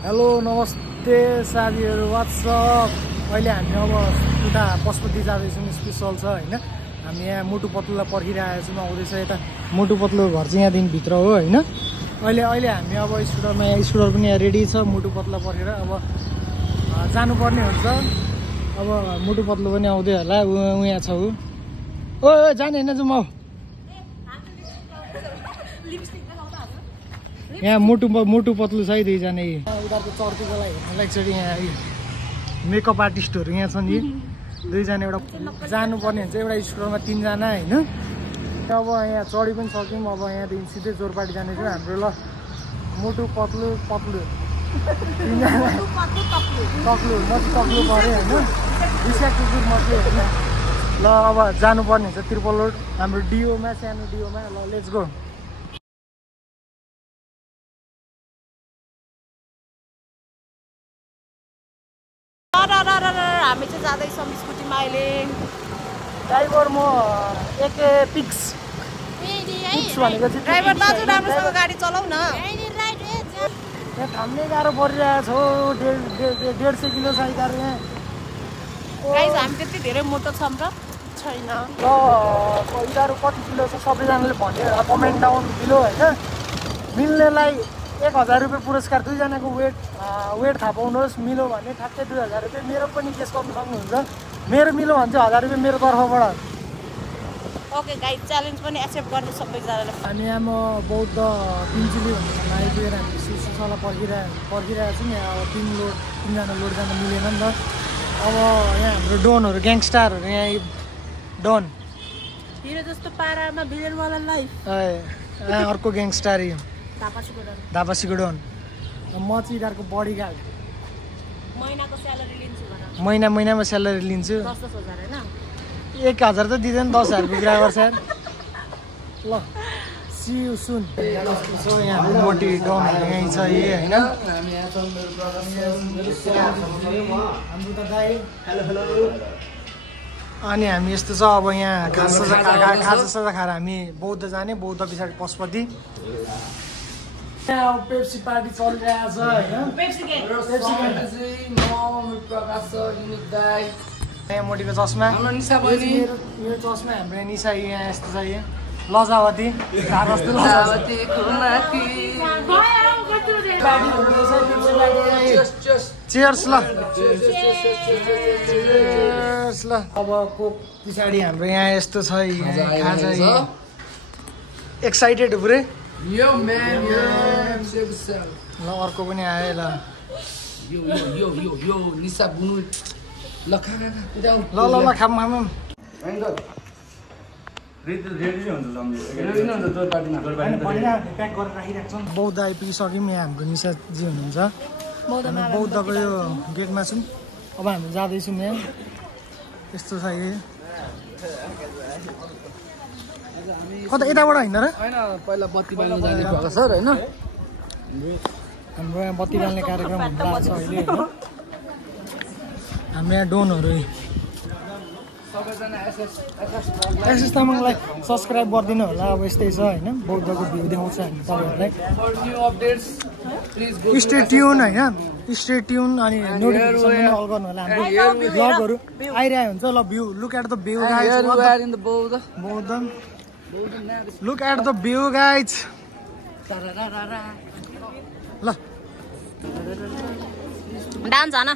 Hello नमस्ते साथीहरू WhatsApp. अहिले हामी अब उता पशुपति जाँदैछौँ, स्पेसल छ होइन। हामी यहाँ मोटु पत्लुलाई पर्खिरहेको छौँ, आउँदैछ यता। मोटु पत्लु घर चाहिँ यहाँदेखि भित्र हो होइन। अहिले हामी अब स्कुटरमा यहाँ स्कुटर पनि यहाँ रेडी छ मोटु पत्लुलाई पर्खेर अब जानुपर्ने हुन्छ। अब मोटु पत्लु पनि आउँदै होला, ऊ यहाँ छ ऊ। ओ जाने होइन जाउँ आऊ। यहाँ मोटु पत्लु छ है दुईजना। उनीहरूको चर्कीको लागि हेर्नलाई एकचोटि यहाँ मेकअप आर्टिस्टहरू यहाँ छन्। यी दुईजना एउटा जानुपर्ने हुन्छ, एउटा स्कुटरमा 3 जना होइन। अब यहाँ चढी पनि सक्यौँ। अब यहाँदेखि सिधै जोरपाटी जानेछु हाम्रो। ल मोटु पत्लु तक्लु म तक्लु पऱ्यो होइन। विशा कुकुर मात्रै होइन। ल अब जानुपर्ने हुन्छ त्रिपल रोड हाम्रो डिओमा, सानो डिओमा। ल लेट्स गो। हामी चाहिँ जाँदैछौँ स्कुटीमा अहिले। ड्राइभर म एके पिक्स भनेको चाहिँ ड्राइभर दाजु राम्रोसँग गाडी चलाउ न। यहाँ थाम्ने गाह्रो परिरहेको छ। 150 किलो छ गाह्रो यहाँ। गाइस हामी त्यति धेरै मोटो छौँ र छैन। ल यिनीहरू कति किलो छ सबैजनाले भन्यो कमेन्ट डाउन किलो होइन। मिल्नेलाई 1000 रुपियाँ पुरस्कार। दुईजनाको वेट थाहा पाउनुहोस्। मिलो भने ठ्याक्कै 2000 रुपियाँ। मेरो पनि केस गर्नु सक्नुहुन्छ। मेरो मिलो भने चाहिँ 1000 रुपियाँ मेरो तर्फबाट। ओके गाइस च्यालेन्ज पनि एक्सेप्ट गर्नु सबैजनाले। हामी यहाँ म बौद्ध पिन्चुली भन्ने ठाउँमा आइपुगेर हामी सुसुसालाई पर्खिरहेको छौँ। यहाँ अब 3 जना लोड जान मिलेन नि त। अब यहाँ हाम्रो डोनहरू ग्याङस्टारहरू यहाँ डन हिरो जस्तो पारामा भिलेनवाला लाइफ। अर्को ग्याङस्टार धापासीको डन। म चाहिँ यिनीहरूको बडी गार्ड। महिनाको स्यालेरी लिन्छु भन। महिनामा स्यालेरी लिन्छु। 10,000 होइन। 1000 त दिँदैन, 10,000 को ड्राइभर सर। ल सी यु सुन। यहाँ हाम्रो मोटी डनहरू यहीँ छ होइन। हाम्रो त दाइ अनि हामी यस्तो छ। अब यहाँ खाजा खाएर हामी बौद्ध जाने। बौद्ध पछाडि पशुपति। यहाँ पेप्सी पार्टी चलिरहेको छ होइन। यहाँ मोटीको चस्मा, मेरो चस्मा हाम्रो निशा यहाँ यस्तो छ। यहाँ लजावती चेयर्स। ल ल अब कोक पछाडि हाम्रो यहाँ यस्तो छ। खाजा एक्साइटेड पुरै। ल अर्को पनि आयो। ल खाम बौद्ध आइपुगिसक्यौँ। यहाँ हाम्रो निशाजी हुनुहुन्छ। बौद्धको यो गेटमा छौँ। अब हामी जाँदैछौँ। यहाँ यस्तो छ। कता यताबाट होइन र? पहिला बत्ती बाल्न जाने भएको सर होइन। हाम्रो यहाँ बत्ती बाल्ने कार्यक्रम हुँदैछ अहिले होइन। हाम्रो यहाँ डोनहरू एसएस तामाङलाई सब्सक्राइब गरिदिनु होला। अब यस्तै छ होइन। बौद्धको भ्यू देखाउँछ हामी तपाईँहरूलाई। स्टे ट्युन होइन। स्टे ट्युन अनि नोटिफिकेसन पनि अल गर्नु होला। हाम्रो भ्लगहरू आइरहेको हुन्छ। ल view look at the view guys. Boudha look at the view guys. ल डान्स हान।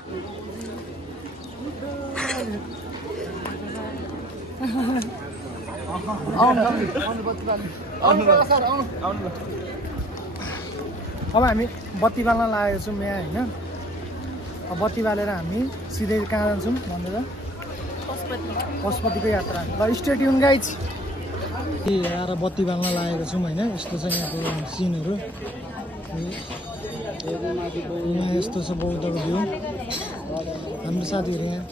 अब हामी बत्ती बाल्न लागेको छौँ यहाँ होइन। अब बत्ती बालेर हामी सिधै कहाँ जान्छौँ भनेर पशुपतिको यात्रा। ल स्टे ट्युन गाइज। आएर बत्ती बाल्न लागेको छौँ होइन। यस्तो छ यहाँको सिनहरू। यहाँ यस्तो छ बौद्धको भ्यू। हाम्रो साथीहरू यहाँ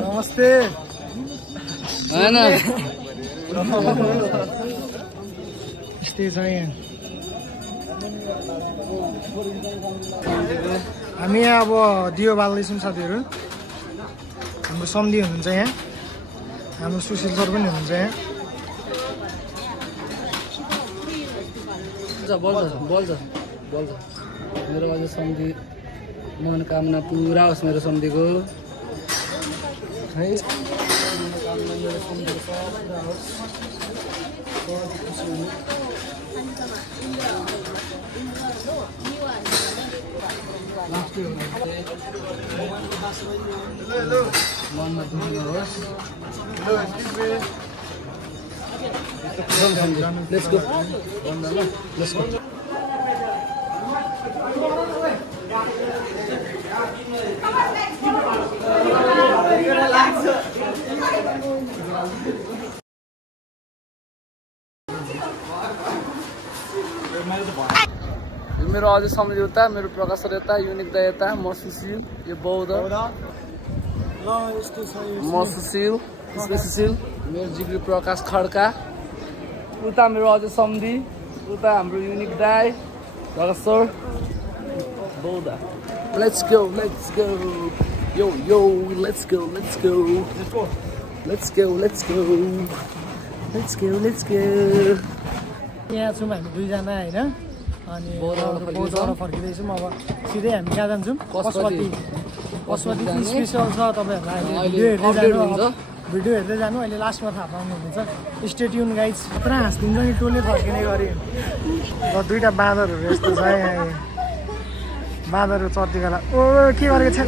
नमस्ते यस्तै छ यहाँ। हामी यहाँ अब दियो बाल्दैछौँ साथीहरू। हाम्रो सम्धी हुनुहुन्छ यहाँ। हाम्रो सुशील सर पनि हुनुहुन्छ यहाँ। मेरो अझ सम्धि मनोकामना पुरा होस् मेरो सम्धिको है मनोकामना मेरो सम्धिको सब पुरा होस् मनमा दुःख नहोस् Let's go. Let's go. मेरो अझै सम्झि उता मेरो प्रकाश सर यता युनिक दा यता म सुशील यो बौद्ध म सुशील सुशील मेरो जिग्री प्रकाश खड्का उता मेरो अझै सम्धि उता हाम्रो युनिक दाई प्रकाश सर बौद्ध let's go yo let's go यहाँ छौँ हामी दुईजना होइन अनि बौद्धबाट फर्किँदैछौँ अब सिधै हामी कहाँ जान्छौँ पशुपति स्पेसल छ तपाईँहरूलाई भिडियो हेर्दै जानु अहिले लास्टमा थाहा पाउनुहुन्छ स्टे ट्युन गाइज पुरा हाँसिदिन्छ नि टोले फर्किने गरी र दुईवटा बाँदरहरू यस्तो छ यहाँ बाँदरहरू चर्ती बेला ओ के गरेको छ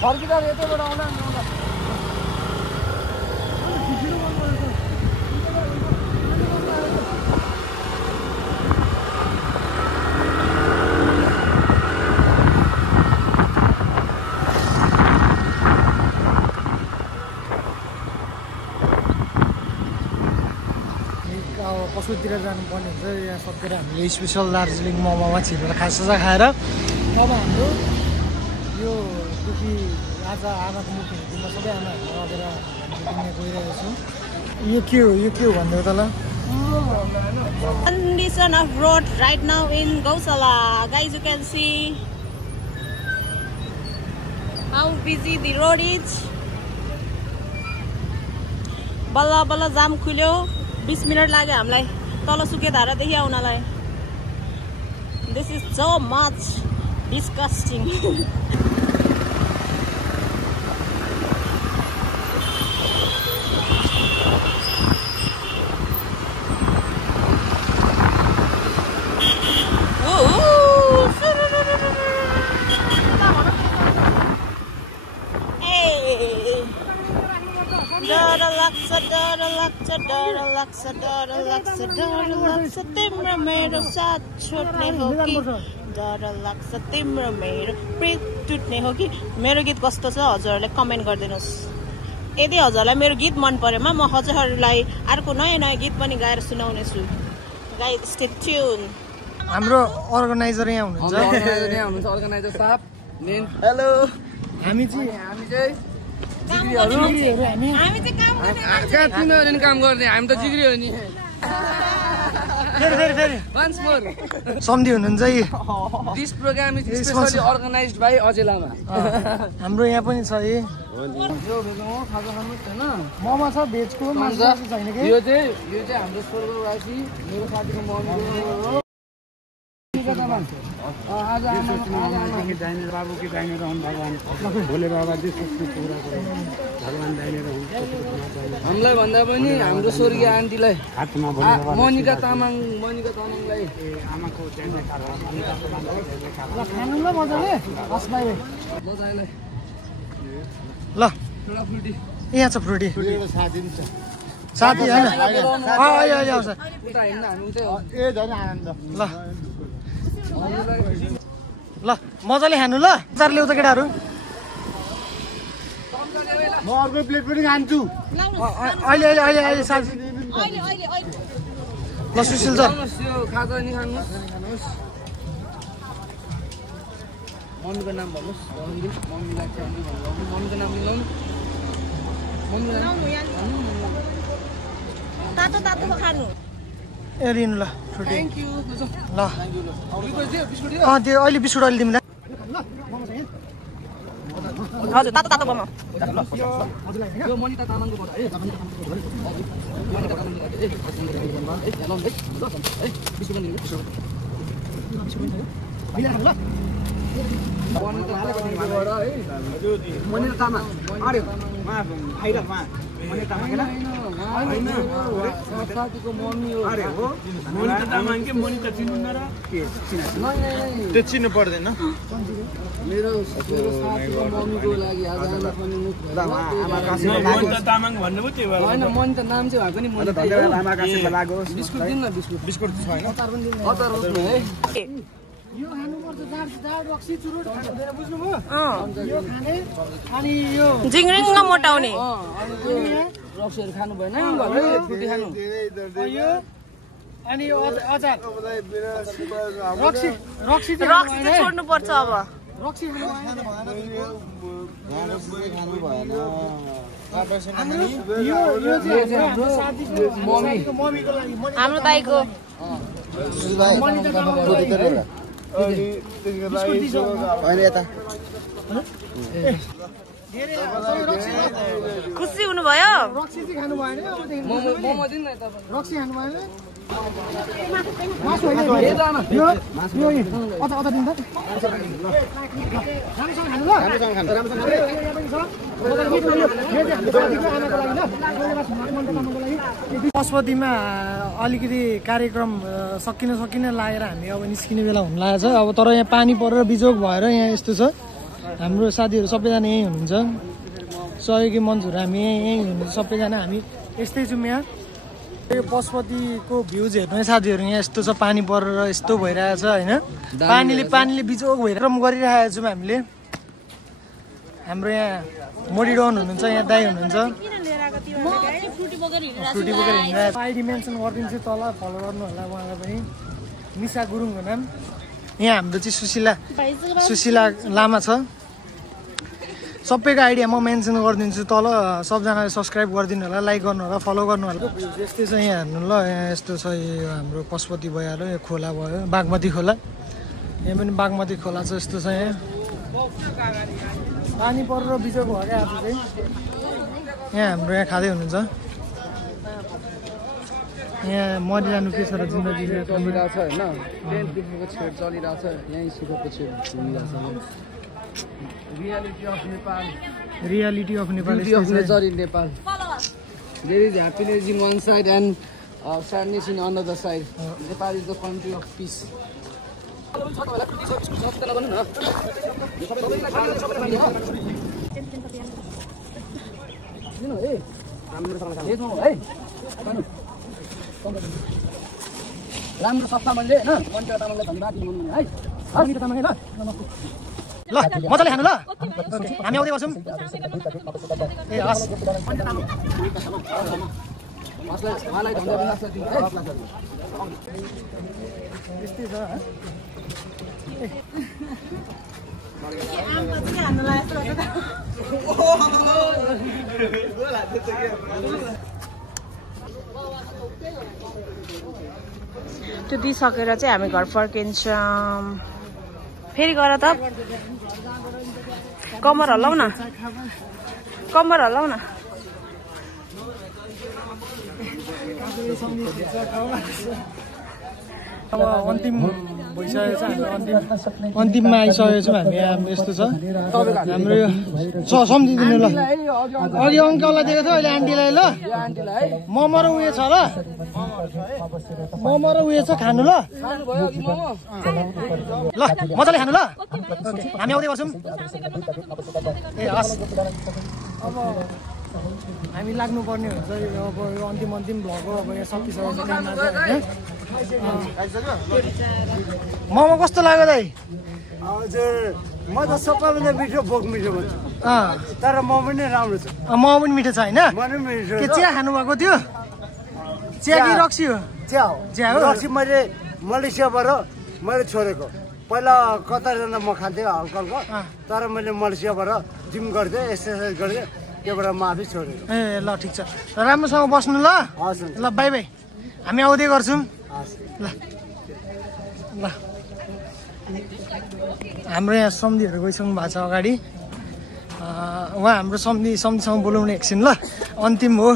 फर्किँदा यतैबाट आउला पशुतिर जानुपर्ने हुन्छ यहाँ सकेर हामीले स्पेसल दार्जिलिङ मोमोमा छिरेर खाजा खाएर अब हाम्रो यो दुःखी आज आमाको मुख हेर्दिमा सबै आमाहरू लगेर हामी गइरहेको छौँ यो के हो भन्दै त ल Condition of road right now in Gausala. Guys, you can see how busy the road is. बल्ल बल्ल जाम खुल्यो 20 मिनट लाग्यो हामीलाई तल सुके धारादेखि आउनलाई This is so much disgusting. तिम्रो मेरो साथ छोड्ने हो कि डर लाग्छ तिम्रो मेरो प्रीत टुट्ने हो कि मेरो गीत कस्तो छ हजुरहरूले कमेन्ट गरिदिनुहोस् यदि हजुरलाई मेरो गीत मन परेमा म हजुरहरूलाई अर्को नयाँ नयाँ गीत पनि गाएर सुनाउने छु गाइस स्टे ट्युन हाम्रो अर्गनाइजर यहाँ हुनुहुन्छ अर्गनाइजर साहब मेन हेलो हामी चाहिँ जिग्रीहरु हामी चाहिँ काम गर्ने हामी त जिग्री हो नि फेरि once more सम्धि हुनुहुन्छ है this programme is specially organised by Ajay Lama हाम्रो यहाँ पनि छ है यो भेजमा खाजा खानु छैन मोमो छ भेजको मासु छैन के यो चाहिँ हाम्रो स्वर्गवासी मेरो साथीको मम्मी आज दाहिने बाबु कि दाहिने रहनु भगवान भोले बाबा जी सुख पुरा गरे भगवान दाहिने रहनु हामीलाई भन्दा पनि हाम्रो स्वर्गीय आन्टीलाई हातमा मोनिका तामाङलाई आमाको खानु ल मजाले अस्माले ल एउटा फ्रुटी यहाँ छ फ्रुटी एउटा साथी छ साथी होइन अहिले आउँछ उता हिँड्न हामी चाहिँ ए झन् आनन्द ल ल मजाले खानु ल चार ल्याउ त केटाहरू म अर्को प्लेट पनि खान्छु अहिले अहिले अहिले अहिले साथी ल सुशील सर यो खाजा नि खानुहोस् मम्मीको नाम भन्नुहोस् मम्मीलाई मम्मीको नाम लिनु तातो तातो खानु ए लिनु ल छुट्टी थ्याङ्क यू ल त्यो अहिले बिस्कुट अहिले तिमीलाई हजुर तातो तातो बनाऊ यो मनिता तामाङको बडा है मनिता तामाङको है बिस्कुट नि बिस्कुट मनिता तामाङ अरे साथीको मम्मी हो अरे हो मनिता तामाङ के मनिता चिन्नु न र त्यो चिन्नु पर्दैन मेरो साथीको मम्मीको लागि आज पनि मनिता तामाङ भन्नु पो त्यो होइन मनिता नाम चाहिँ भएको नि मनिता बिस्कुट दिनु न बिस्कुट बिस्कुट छैन अचार रोप्नु है यो खानुपर्छ जाड रक्सी चुरोट खानु हुँदैन बुझ्नुभयो यो खाने अनि यो जिङरिङ मोटाउने रक्सीहरू खानु भएन फुटी खानु यो अनि यो अचार रक्सी रक्सी रक्सी चाहिँ छोड्नु पर्छ अब रक्सी खानु भएन यो चाहिँ हाम्रो साथीको मम्मीको लागि हाम्रो दाइको खुसी हुनुभयो रक्सी चाहिँ खानु भएन मोमो दिनु न तपाईँ रक्सी खानु भएन मासु होइन यो अचार अचार दिनु त राम्रोसँग खानु ल पशुपतिमा अलिकति कार्यक्रम सकिन लागेर हामी अब निस्किने बेला हुन लागेको छ अब तर यहाँ पानी परेर बिजोग भएर यहाँ यस्तो छ हाम्रो साथीहरू सबैजना यहीँ हुनुहुन्छ सहयोगी मन्जुहरू हामी यहीँ हुनुहुन्छ सबैजना हामी यस्तै छौँ यहाँ यो पशुपतिको भ्युज हेर्नु साथीहरू यहाँ यस्तो छ पानी परेर यस्तो भइरहेछ होइन पानीले बिजोग भएर गरिरहेको छौँ हामीले हाम्रो यहाँ मोडिडोन हुनुहुन्छ यहाँ दाई हुनुहुन्छ फ्रुटी बोकेर हिँडिरहेको आइडी मेन्सन गरिदिन्छु तल फलो गर्नु होला उहाँलाई पनि निशा गुरुङको नाम यहाँ हाम्रो चाहिँ सुशीला लामा छ सबैको आइडिया म मेन्सन गरिदिन्छु तल सबजनाले सब्सक्राइब गरिदिनु होला लाइक गर्नु होला फलो गर्नु होला यस्तै छ यहाँ हेर्नु ल यहाँ यस्तो छ यो हाम्रो पशुपति भइहाल्यो यो खोला भयो बागमती खोला यहाँ पनि बागमती खोला छ यस्तो छ यहाँ पानी परेर बिजोग भयो क्या आज चाहिँ यहाँ हाम्रो यहाँ खाँदै हुनुहुन्छ यहाँ मरिरहनु के छ र जिन्दगी चलिरहेको छ होइन टेन्टदेखिको छेड चलिरहेको छ यहीँ सुखको छेड चलिरहेको छ reality of Nepal Beauty of nature in Nepal. There is happiness in one side and sadness in another side. Nepal is the country of peace. राम्रो सफा मान्छे हैन मन्टा तामाङले धन्यवाद दिनु है मन्टा तामाङले ल ल मजाले खानु ल हामी आउँदै गर्छौँ ए हस् मलाई धन्यवाद दिनु है यस्तै छ त्यो दिइसकेर चाहिँ हामी घर फर्किन्छौँ फेरि गर त कम्मर हल्लाउ न अब अन्तिम भइसकेको छ हामी अन्तिममा आइसकेको छौँ हामी यस्तो छ हाम्रो यो सम्झिदिनु ल अघि अङ्कललाई दिएको थियो अहिले आन्टीलाई ल मोमो र उयो छ ल मोमो र उयो छ खानु ल ल मजाले खानु ल हामी आउँदै गर्छौँ ए हस् अब हामी लाग्नुपर्ने हुन्छ अब यो अन्तिम भ्लग हो अब यहाँ सकिसकेको छ टाइममा चाहिँ होइन मोमो कस्तो लाग्यो दाइ हजुर म त सबैभन्दा मिठो भोक मिठो भन्छु तर मोमो नै राम्रो छ मोमो पनि मिठो छ होइन मिठो के चिया खानुभएको थियो चिया कि रक्सी हो चिया हो रक्सी मैले मलेसियाबाट मैले छोडेको पहिला कतारजना म खान्थेँ हल्का हल्का तर मैले मलेसियाबाट जिम गर्थेँ एक्सर्साइज गर्थेँ त्योबाट म आफै छोडेको ए ल ठिक छ राम्रोसँग बस्नु ल ल बाई बाई हामी आउँदै गर्छौँ ल ल हाम्रो यहाँ सम्धिहरू गइसक्नु भएको छ अगाडि उहाँ हाम्रो सम्धिसँग बोलाउने एकछिन ल अन्तिम हो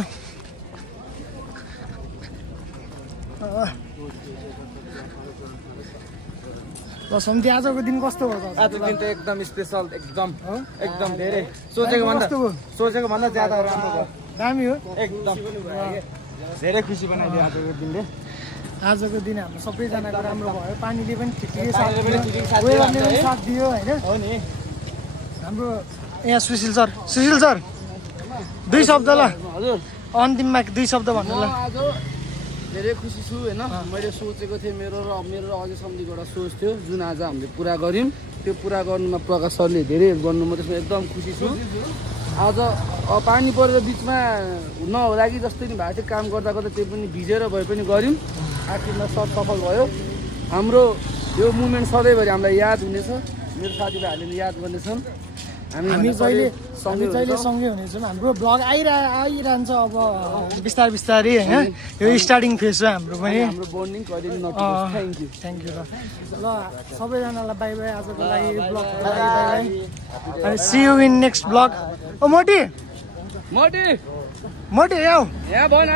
ल सम्धि आजको दिन कस्तो हो आजको दिन त एकदम स्पेसल एकदम धेरै सोचेको भन्दा ज्यादा राम्रो भयो दामी हो एकदम धेरै खुसी बनाइदियो आजको दिनले आजको दिन हाम्रो सबैजनाको राम्रो भयो पानीले पनि ठिकै साथ दियो होइन हाम्रो यहाँ सुशील सर 2 शब्द ल हजुर अन्तिममा 2 शब्द भन्नु ल आज धेरै खुसी छु होइन मैले सोचेको थिएँ मेरो र अझै सम्धिको एउटा सोच थियो जुन आज हामीले पुरा गऱ्यौँ त्यो पुरा गर्नुमा प्रकाश सरले धेरै हेल्प गर्नु म त्यसमा एकदम खुसी छु आज पानी परेर बिचमा नहोला कि जस्तै नि भएको थियो काम गर्दा त्यो पनि भिजेर भए पनि गऱ्यौँ आखिरमा सब सफल भयो हाम्रो यो मुभमेन्ट सधैँभरि हामीलाई याद हुनेछ मेरो साथीभाइहरूले याद गर्नेछन् हामी जहिले सँगै हुनेछौँ हाम्रो ब्लग आइरहन्छ अब बिस्तारै होइन यो स्टार्टिङ फेज हो हाम्रो पनि हाम्रो बोन्डिङ कहिले नटुटोस् थ्याङ्क यू ल सबैजनालाई बाई बाई आजको लागि ब्लग बाई अनि see you in next blog ओ मोटी मोटी यहाँ यहाँ भएन